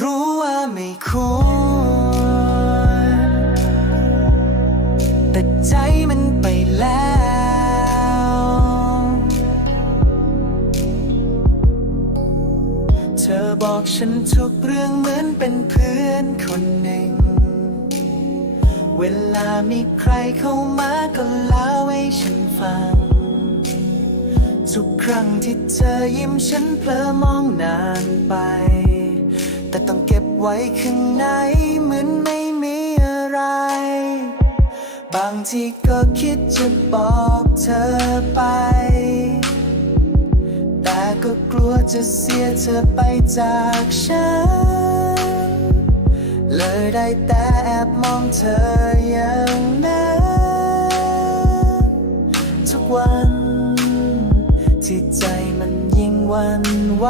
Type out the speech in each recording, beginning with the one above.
รู้ว่าไม่ควรแต่ใจมันไปแล้ว เธอบอกฉันทุกเรื่องเหมือนเป็นเพื่อนคนหนึ่ง เวลามีใครเข้ามาก็เล่าให้ฉันฟัง ทุกครั้งที่เธอยิ้มฉันเพลอมองนานไป แต่ต้องเก็บไว้ข้างในเหมือนไม่มีอะไร บางทีก็คิดจะบอกเธอไป แต่ก็กลัวจะเสียเธอไปจากฉัน เลยได้แต่แอบมองเธออย่างนั้นทุกวัน ที่ใจมันยิ่งวันไหว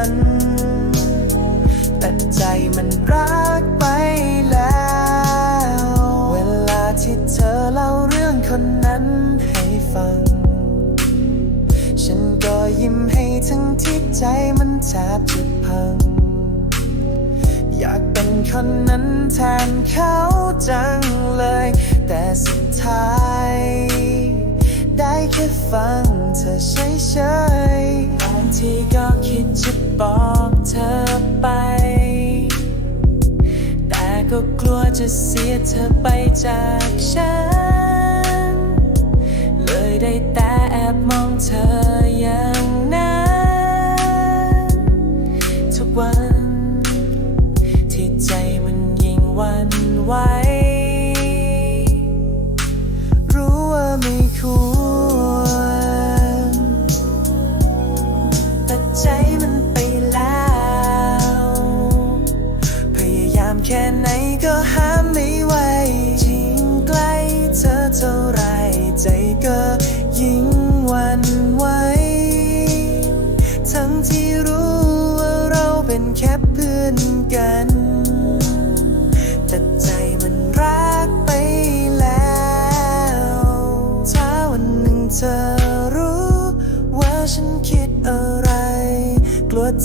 ัน แต่ใจมันรักไปแล้ว เวลาที่เธอเล่าเรื่องคนนั้นให้ฟัง ฉันก็ยิ้มให้ทั้งที่ใจมันแทบจะพัง อยากเป็นคนนั้นแทนเขาจังเลย แต่สุดท้ายได้แค่ฟังเธอเฉยๆบางทีก็ จะบอกเธอไป แต่ก็กลัวจะเสียเธอไปจากฉัน เลยได้แต่แอบมองเธออย่างนั้นทุกวัน ที่ใจมันยิ่งวันไหวรู้ว่าไม่ควรแต่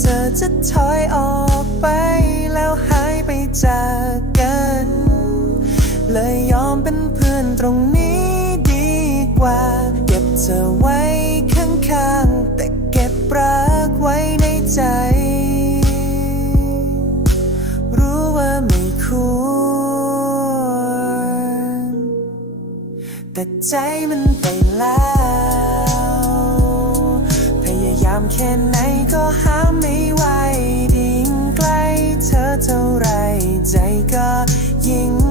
เธอจะถอยออกไป แล้วหายไปจากกัน เลยยอมเป็นเพื่อนตรงนี้ดีกว่า เก็บเธอไว้ข้างๆ แต่เก็บรักไว้ในใจ รู้ว่าไม่ควรแต่ใจมันไปแล้วายามแค่ไหนก็หาไม่ไหว ดิ่งใกล้เธอเท่าไรใจก็ยิง